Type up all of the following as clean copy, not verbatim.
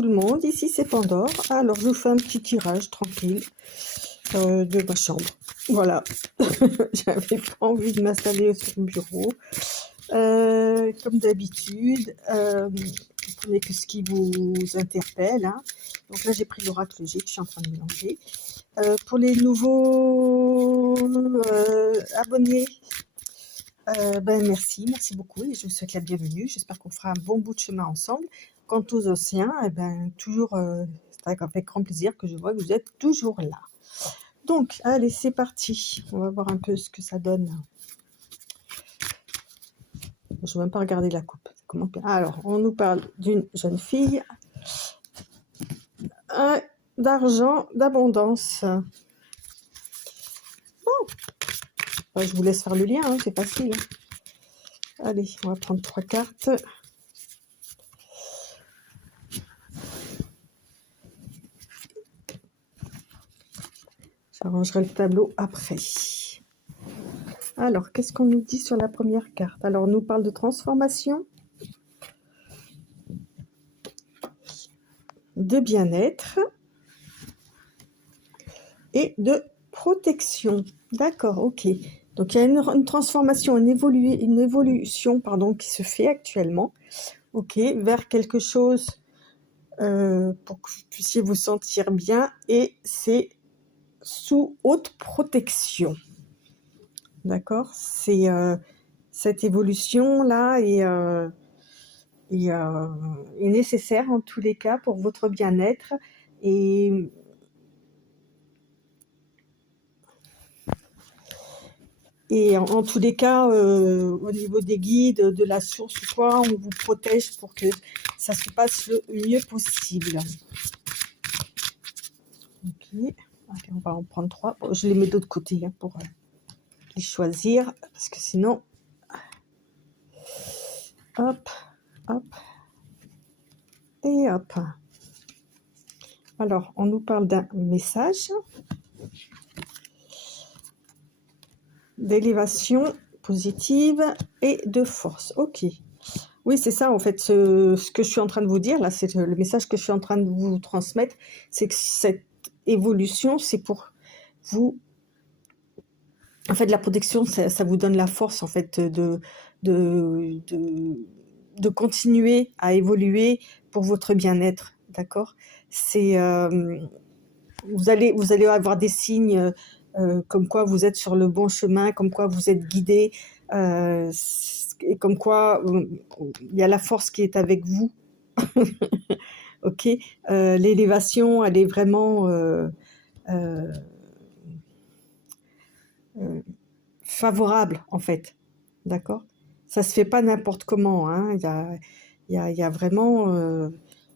tout le monde, ici c'est Pandore. Alors je vous fais un petit tirage tranquille de ma chambre. Voilà, j'avais pas envie de m'installer sur le bureau. Comme d'habitude, vous prenez que ce qui vous interpelle. Hein. Donc là j'ai pris l'oracle G que je suis en train de mélanger. Pour les nouveaux abonnés, merci beaucoup et je vous souhaite la bienvenue. J'espère qu'on fera un bon bout de chemin ensemble. Quant aux anciens, toujours, c'est avec grand plaisir que je vois que vous êtes toujours là. Donc, allez, c'est parti. On va voir un peu ce que ça donne. Je ne vais même pas regarder la coupe. Alors, on nous parle d'une jeune fille, d'argent, d'abondance. Bon, je vous laisse faire le lien, hein, c'est facile. Allez, on va prendre 3 cartes. J'arrangerai le tableau après. Alors, qu'est-ce qu'on nous dit sur la première carte? Alors, on nous parle de transformation, de bien-être et de protection. D'accord, ok. Donc, il y a une transformation, une évolution qui se fait actuellement, ok, vers quelque chose pour que vous puissiez vous sentir bien, et c'est sous haute protection. D'accord, c'est cette évolution-là est nécessaire en tous les cas pour votre bien-être et en tous les cas, au niveau des guides, de la source ou quoi, on vous protège pour que ça se passe le mieux possible. Ok, on va en prendre 3. Bon, je les mets de l'autre côté hein, pour les choisir, parce que sinon... Hop, hop, et hop. Alors, on nous parle d'un message d'élévation positive et de force. Ok. Oui, c'est ça, en fait, ce que je suis en train de vous dire, là, c'est le message que je suis en train de vous transmettre, c'est que cette évolution, c'est pour vous... En fait, la protection, ça vous donne la force, en fait, de continuer à évoluer pour votre bien-être, d'accord? C'est... vous allez avoir des signes comme quoi vous êtes sur le bon chemin, comme quoi vous êtes guidé, et comme quoi il y a la force qui est avec vous. Ok, l'élévation, elle est vraiment favorable en fait, d'accord? Ça se fait pas n'importe comment, hein. Il y a vraiment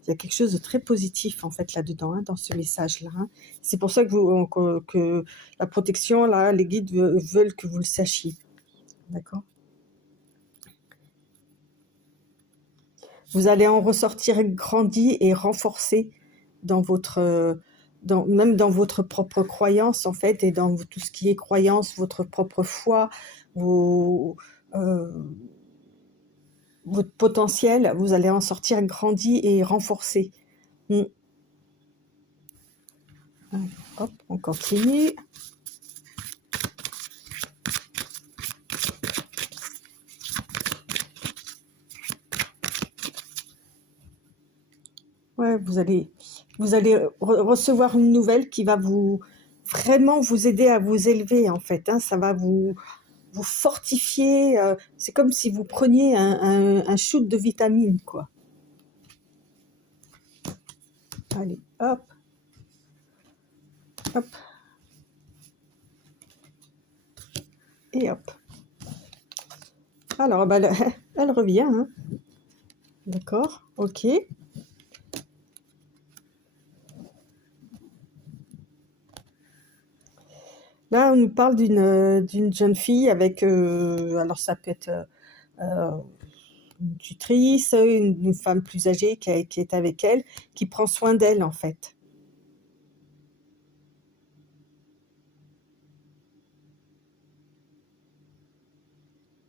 il y a quelque chose de très positif en fait là-dedans, hein, dans ce message-là. Hein. C'est pour ça que la protection, là, les guides veulent que vous le sachiez, d'accord? Vous allez en ressortir grandi et renforcé dans votre, même dans votre propre croyance en fait, et dans tout ce qui est croyance, votre propre foi, votre potentiel, vous allez en sortir grandi et renforcé. Allez, hop, on continue. Ouais, vous allez recevoir une nouvelle qui va vraiment vous aider à vous élever en fait. Hein, ça va vous fortifier. C'est comme si vous preniez un shoot de vitamine, quoi. Allez, hop, hop, et hop. Alors, elle revient. Hein. D'accord, ok. Là, on nous parle d'une jeune fille avec... alors, ça peut être une tutrice, une femme plus âgée qui est avec elle, qui prend soin d'elle, en fait.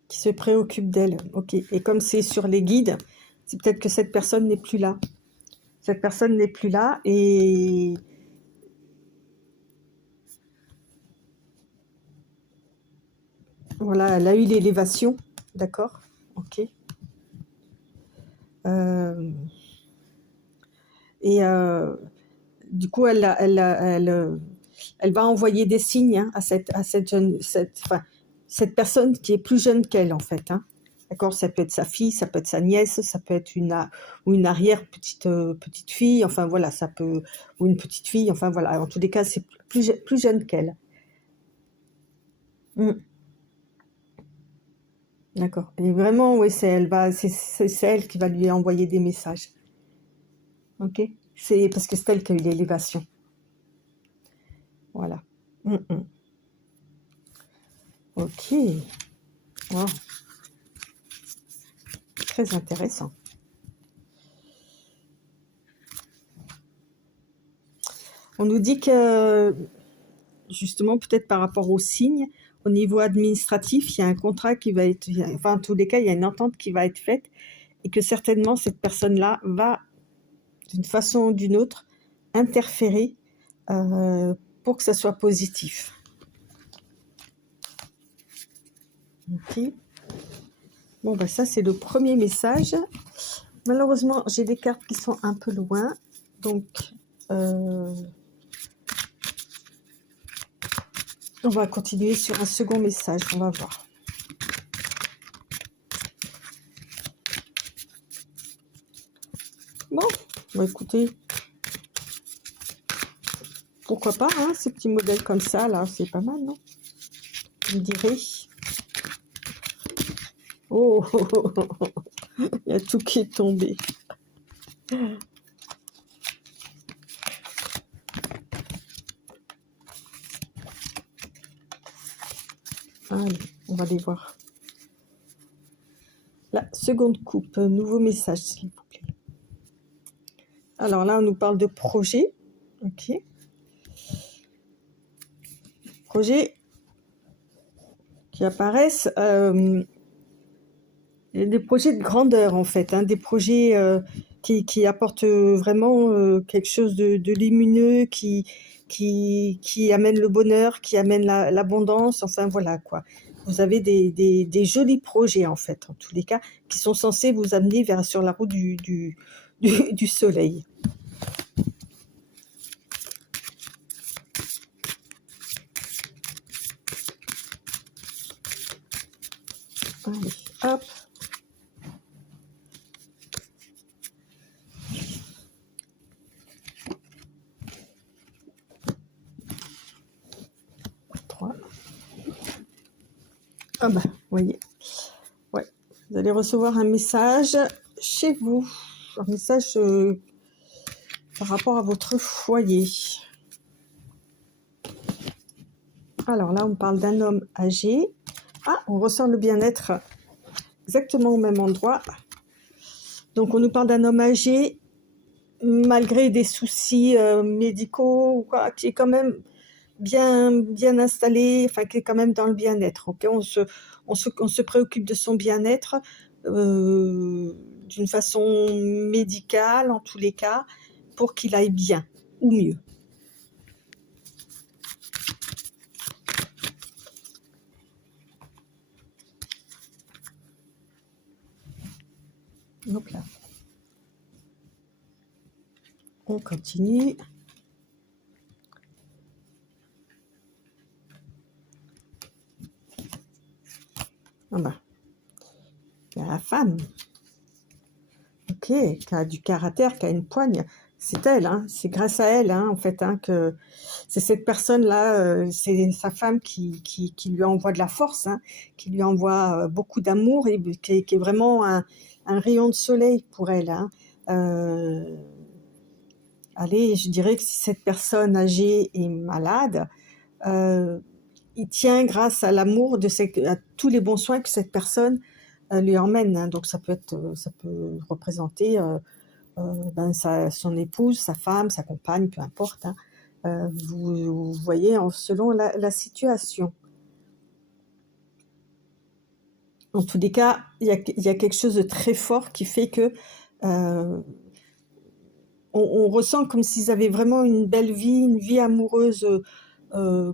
Qui se préoccupe d'elle. Ok. Et comme c'est sur les guides, c'est peut-être que cette personne n'est plus là. Cette personne n'est plus là et voilà, elle a eu l'élévation, d'accord, ok. Et du coup, elle va envoyer des signes hein, à cette personne qui est plus jeune qu'elle, en fait. Hein. D'accord, ça peut être sa fille, ça peut être sa nièce, ça peut être une arrière petite fille, enfin voilà, ça peut ou une petite fille, enfin voilà. En tous les cas, c'est plus jeune qu'elle. Mm. D'accord. Et vraiment, oui, c'est elle qui va lui envoyer des messages. Ok. C'est parce que c'est elle qui a eu l'élévation. Voilà. Mm, mm. Ok. Wow. Très intéressant. On nous dit que, justement, peut-être par rapport aux signes, au niveau administratif, il y a un contrat qui va être, enfin, en tous les cas, il y a une entente qui va être faite et que certainement cette personne-là va, d'une façon ou d'une autre, interférer pour que ça soit positif. Ok. Bon, bah ça, c'est le premier message. Malheureusement, j'ai des cartes qui sont un peu loin, donc on va continuer sur un second message, on va voir. Bon, bah écoutez, pourquoi pas, hein, ces petits modèles comme ça, là, c'est pas mal, non? Je dirais. Oh, oh, oh, oh, oh. Il y a tout qui est tombé. Allez, on va les voir. La seconde coupe, nouveau message, s'il vous plaît. Alors là, on nous parle de projet. Ok. Projet qui apparaissent. Des projets de grandeur, en fait. Hein, des projets qui apportent vraiment quelque chose de lumineux, qui amène le bonheur, qui amène l'abondance. Enfin, voilà, quoi. Vous avez des jolis projets, en fait, en tous les cas, qui sont censés vous amener sur la route du soleil. Allez, hop. Trois. Ah bah, vous voyez. Ouais. Vous allez recevoir un message chez vous. Un message par rapport à votre foyer. Alors là, on parle d'un homme âgé. Ah, on ressent le bien-être exactement au même endroit. Donc, on nous parle d'un homme âgé, malgré des soucis médicaux, ou quoi, qui est quand même bien installé, enfin, qui est quand même dans le bien-être. Okay, on se préoccupe de son bien-être d'une façon médicale, en tous les cas, pour qu'il aille bien, ou mieux. Donc là, on continue. Ah bah, il y a la femme, ok, qui a du caractère, qui a une poigne. C'est elle, hein, c'est grâce à elle, hein, en fait, hein, que c'est cette personne-là, c'est sa femme qui lui envoie de la force, hein, qui lui envoie beaucoup d'amour et qui est vraiment un rayon de soleil pour elle. Hein. Allez, je dirais que si cette personne âgée est malade, il tient grâce à l'amour à tous les bons soins que cette personne lui emmène. Hein. Donc ça peut représenter son épouse, sa femme, sa compagne, peu importe. Hein. Vous voyez, selon la situation. En tous les cas, il y a quelque chose de très fort qui fait que on ressent comme s'ils avaient vraiment une belle vie, une vie amoureuse euh,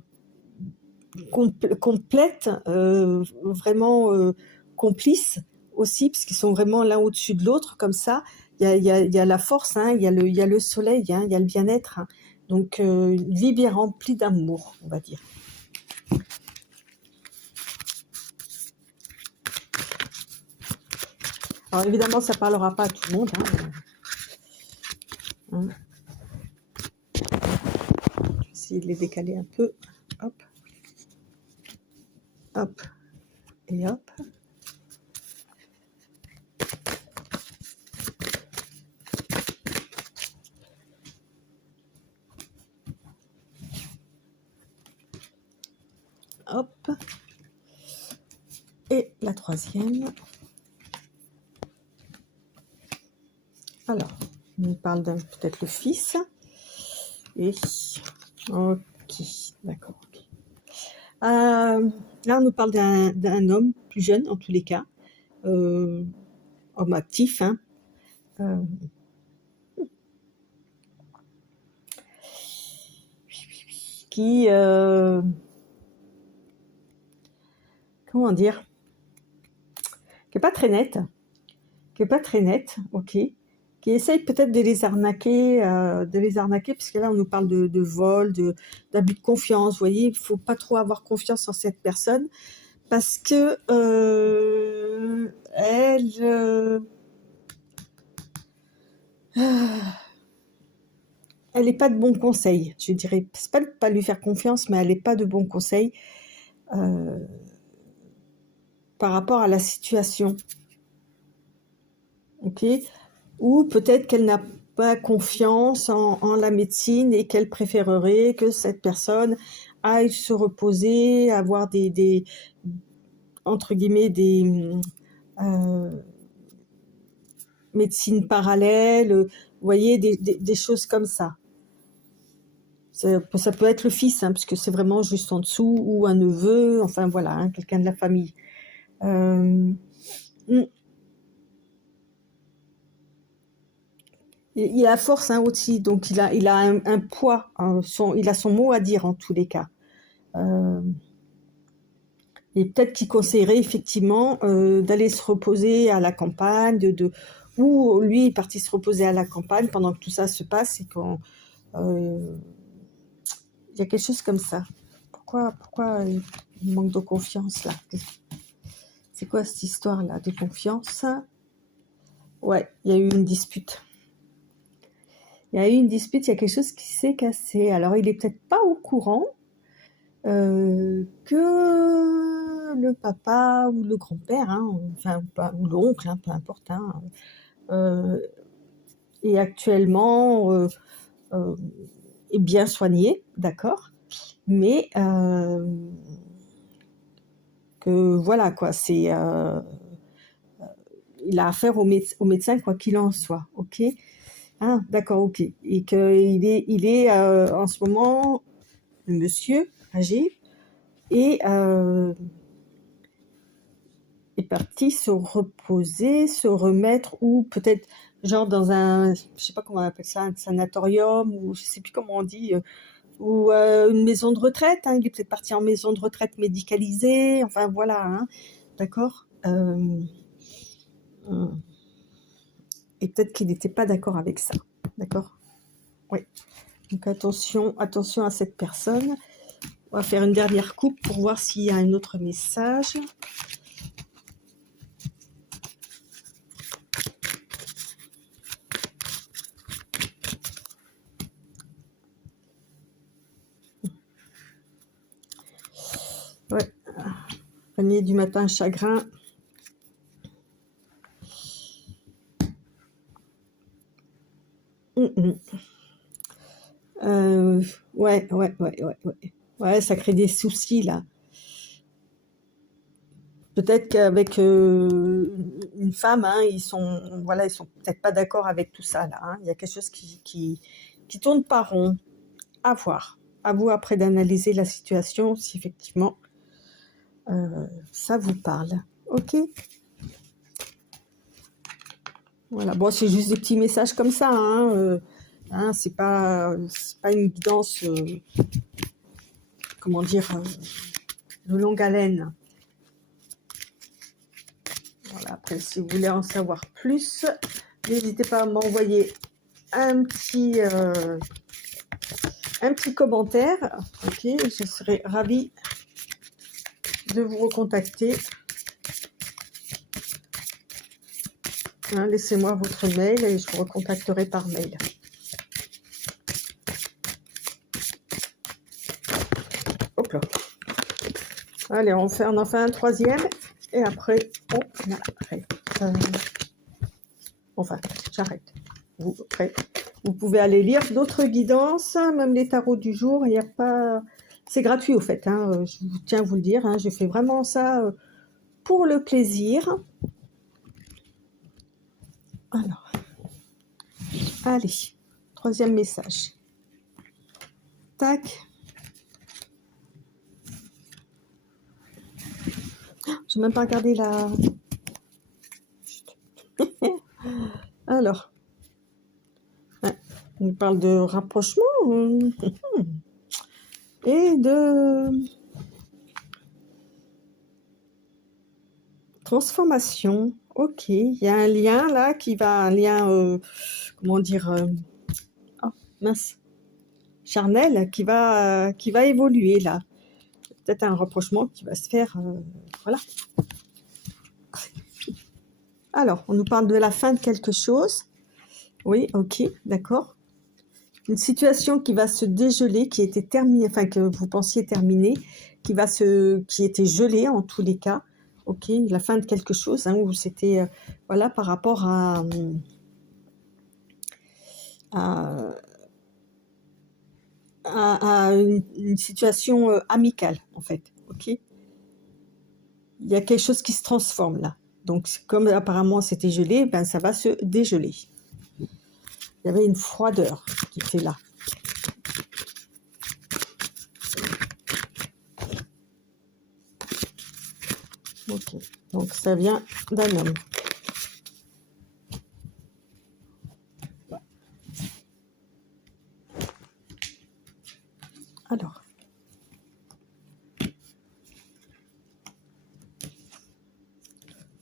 complète, vraiment complice aussi, parce qu'ils sont vraiment l'un au-dessus de l'autre, comme ça. Il y a la force, hein, il y a le soleil, hein, il y a le bien-être. Hein. Donc, une vie bien remplie d'amour, on va dire. Alors, évidemment, ça ne parlera pas à tout le monde. Hein. Je vais essayer de les décaler un peu. Hop. Hop. Et hop. Hop. Et la troisième. Alors, on nous parle d'un peut-être le fils. Et ok, d'accord. Okay. Là, on nous parle d'un homme plus jeune, en tous les cas, homme actif, hein, qui, comment dire, qui est pas très nette, ok, qui essaye peut-être de les arnaquer, parce que là, on nous parle de vol, d'abus de confiance. Vous voyez, il faut pas trop avoir confiance en cette personne, parce que elle n'est pas de bons conseils. Je dirais, c'est pas de pas lui faire confiance, mais elle n'est pas de bons conseils par rapport à la situation. Ok, ou peut-être qu'elle n'a pas confiance en la médecine et qu'elle préférerait que cette personne aille se reposer, avoir des entre guillemets, des médecines parallèles, vous voyez, des choses comme ça. Ça peut être le fils, hein, parce que c'est vraiment juste en dessous, ou un neveu, enfin voilà, hein, quelqu'un de la famille. Il a force, hein, aussi, donc il a un poids, hein, il a son mot à dire en tous les cas. Et peut-être qu'il conseillerait effectivement d'aller se reposer à la campagne, ou lui est parti se reposer à la campagne pendant que tout ça se passe, et quand il y a quelque chose comme ça. Pourquoi il manque de confiance là? C'est quoi cette histoire là de confiance? Ouais, il y a eu une dispute. Il y a eu une dispute, il y a quelque chose qui s'est cassé. Alors il est peut-être pas au courant que le papa ou le grand-père, hein, enfin, ou l'oncle, hein, peu importe, hein, est actuellement est bien soigné, d'accord, mais que voilà quoi, c'est il a affaire au médecin quoi qu'il en soit, ok, hein, d'accord, ok, et qu'il est en ce moment, le monsieur âgé est parti se reposer, se remettre, ou peut-être genre dans un, je sais pas comment on appelle ça, un sanatorium, ou je sais plus comment on dit, ou une maison de retraite, hein, il est peut-être parti en maison de retraite médicalisée, enfin voilà, hein, d'accord, et peut-être qu'il n'était pas d'accord avec ça, d'accord, oui, donc attention à cette personne. On va faire une dernière coupe pour voir s'il y a un autre message. Ouais, panier du matin, chagrin. Ouais. Ouais, ça crée des soucis là. Peut-être qu'avec une femme, hein, ils sont peut-être pas d'accord avec tout ça là. Hein. Il y a quelque chose qui tourne pas rond. À voir. À vous après d'analyser la situation, si effectivement ça vous parle. Ok. Voilà. Bon, c'est juste des petits messages comme ça. Hein. Hein, c'est pas une guidance, comment dire, de longue haleine. Voilà, après, si vous voulez en savoir plus, n'hésitez pas à m'envoyer un petit commentaire. Ok, je serai ravie de vous recontacter. Hein, laissez-moi votre mail et je vous recontacterai par mail. Hop là. Allez, on en fait un troisième et après on arrête. Enfin, j'arrête. Après, vous pouvez aller lire d'autres guidances, même les tarots du jour. Il n'y a pas, c'est gratuit au fait. Hein, je tiens à vous le dire. Hein, je fais vraiment ça pour le plaisir. Alors, allez, troisième message. Tac. Je n'ai même pas regardé la... Alors, on parle de rapprochement et de transformation. Ok, il y a un lien là qui va, un lien, comment dire, oh, mince, charnel qui va évoluer là. Peut-être un rapprochement qui va se faire, voilà. Alors, on nous parle de la fin de quelque chose. Oui, ok, d'accord. Une situation qui va se dégeler, qui était terminée, enfin que vous pensiez terminée, qui était gelée en tous les cas. Ok, la fin de quelque chose, hein, où c'était, voilà, par rapport à une situation amicale, en fait. Ok, il y a quelque chose qui se transforme là. Donc, comme apparemment c'était gelé, ben ça va se dégeler. Il y avait une froideur qui était là. Ok, donc ça vient d'un homme. Alors,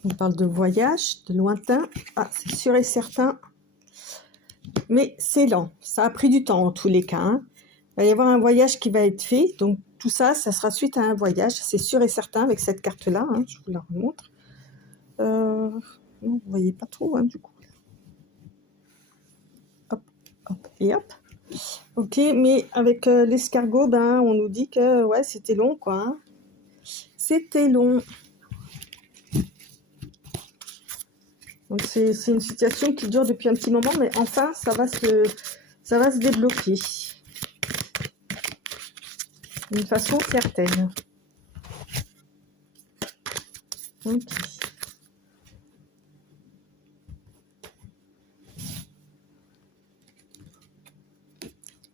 on parle de voyage, de lointain. Ah, c'est sûr et certain. Mais c'est lent. Ça a pris du temps en tous les cas. Hein. Il va y avoir un voyage qui va être fait. Donc, tout ça, ça sera suite à un voyage. C'est sûr et certain avec cette carte-là. Hein, je vous la remontre. Non, vous ne voyez pas trop, hein, du coup. Hop, hop et hop. Ok, mais avec l'escargot, ben, on nous dit que ouais, c'était long, quoi. Hein. C'était long. Donc c'est une situation qui dure depuis un petit moment, mais enfin, ça va se débloquer. D'une façon certaine. Ok.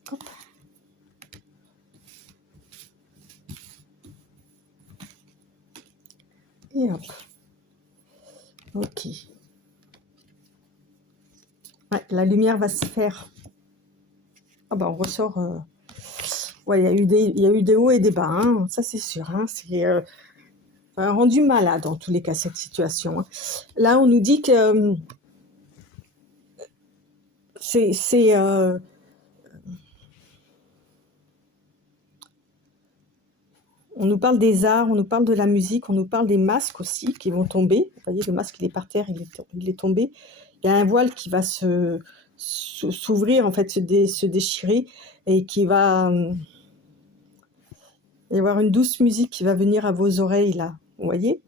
Hop. Et hop. Ok. Ouais, la lumière va se faire. Ah bah on ressort. Ouais, il y a eu des hauts et des bas, hein, ça c'est sûr. Hein, c'est rendu malade dans tous les cas cette situation. Hein. Là, on nous dit que on nous parle des arts, on nous parle de la musique, on nous parle des masques aussi qui vont tomber. Vous voyez, le masque il est par terre, il est tombé. Il y a un voile qui va s'ouvrir, en fait, se déchirer et qui va y avoir une douce musique qui va venir à vos oreilles là. Vous voyez,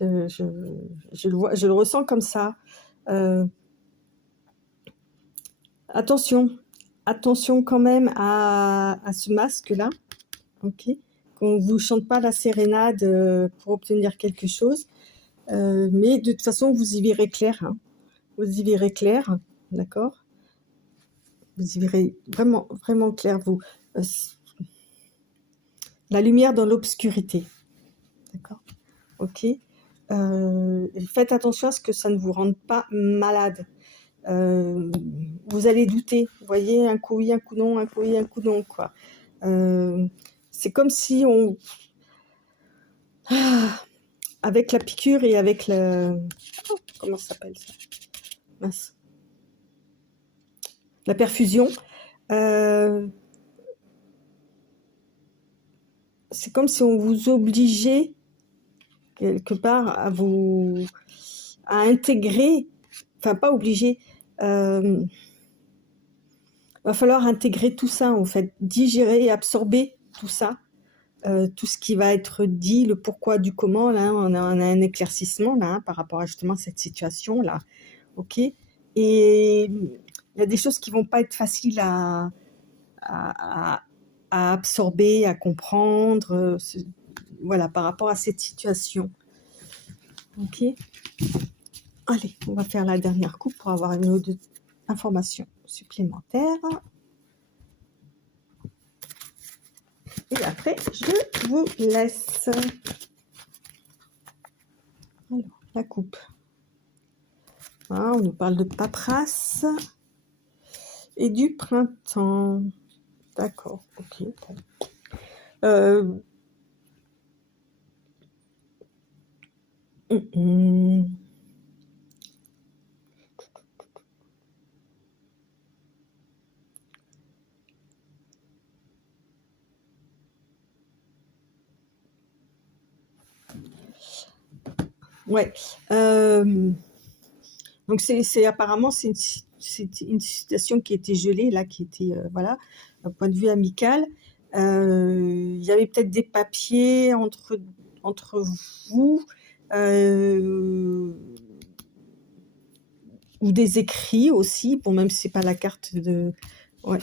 je le ressens comme ça. Attention quand même à ce masque là. Ok. Qu'on ne vous chante pas la sérénade pour obtenir quelque chose. Mais de toute façon, vous y verrez clair. Hein. Vous y verrez clair, d'accord? Vous y verrez vraiment, vraiment clair, vous. La lumière dans l'obscurité, d'accord? Ok. Faites attention à ce que ça ne vous rende pas malade. vous allez douter, vous voyez, un coup oui, un coup non, un coup oui, un coup non, quoi. C'est comme si on... Ah, avec la piqûre et avec le... Oh, comment ça s'appelle ça? Mince. La perfusion. C'est comme si on vous obligeait quelque part à vous... à intégrer, enfin pas obligé, va falloir intégrer tout ça en fait, digérer et absorber tout ça. Tout ce qui va être dit, le pourquoi du comment, là, on a un éclaircissement là, hein, par rapport à justement cette situation là, ok. Et il y a des choses qui vont pas être faciles à, à absorber, à comprendre, voilà, par rapport à cette situation, ok. Allez, on va faire la dernière coupe pour avoir une autre information supplémentaire. Et après, je vous laisse. Alors, la coupe. Ah, on nous parle de paperasse et du printemps. D'accord, ok. Bon. Ouais. Donc c'est apparemment c'est une situation qui était gelée là, qui était voilà, d'un point de vue amical. Il y avait peut-être des papiers entre vous, ou des écrits aussi. Bon, même si c'est pas la carte de... Ouais.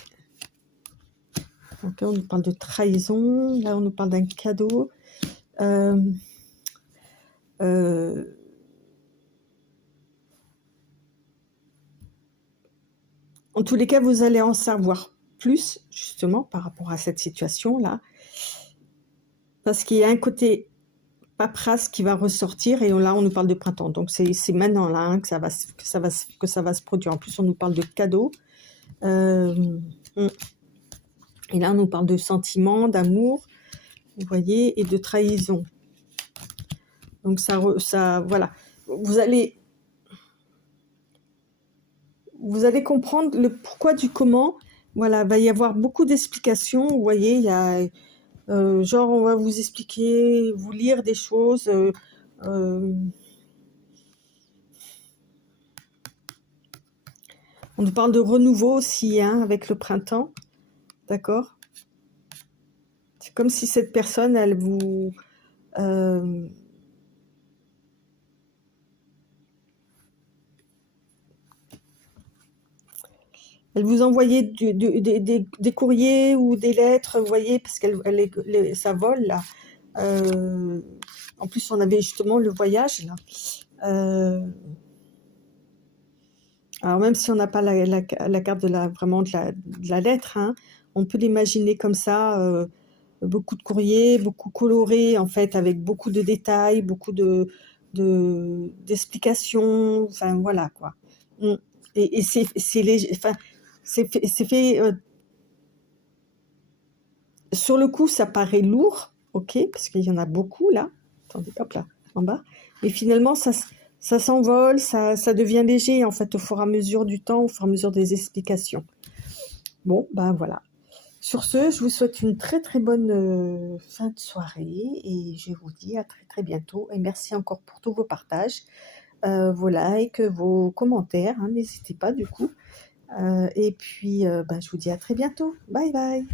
Donc là, on nous parle de trahison. Là, on nous parle d'un cadeau. En tous les cas, vous allez en savoir plus, justement, par rapport à cette situation-là. Parce qu'il y a un côté paperasse qui va ressortir, et là, on nous parle de printemps. Donc, c'est maintenant, là, hein, que ça va se produire. En plus, on nous parle de cadeaux. Et là, on nous parle de sentiments, d'amour, vous voyez, et de trahison. Donc, ça voilà. Vous allez comprendre le pourquoi du comment. Voilà, il va y avoir beaucoup d'explications. Vous voyez, il y a genre on va vous expliquer, vous lire des choses. On nous parle de renouveau aussi, hein, avec le printemps, d'accord. C'est comme si cette personne, elle vous elle vous envoyait des courriers ou des lettres, vous voyez, parce ça vole là. En plus, on avait justement le voyage là. Alors même si on n'a pas la carte vraiment de la lettre, hein, on peut l'imaginer comme ça, beaucoup de courriers, beaucoup colorés en fait, avec beaucoup de détails, beaucoup d'explications, enfin voilà quoi. Et c'est fait, sur le coup, ça paraît lourd, ok, parce qu'il y en a beaucoup là. Attendez, hop là, en bas. Et finalement, ça s'envole, ça devient léger en fait au fur et à mesure du temps, au fur et à mesure des explications. Bon, ben voilà. Sur ce, je vous souhaite une très très bonne fin de soirée et je vous dis à très très bientôt. Et merci encore pour tous vos partages, vos likes, vos commentaires. Hein, n'hésitez pas du coup. Et puis, je vous dis à très bientôt. Bye bye.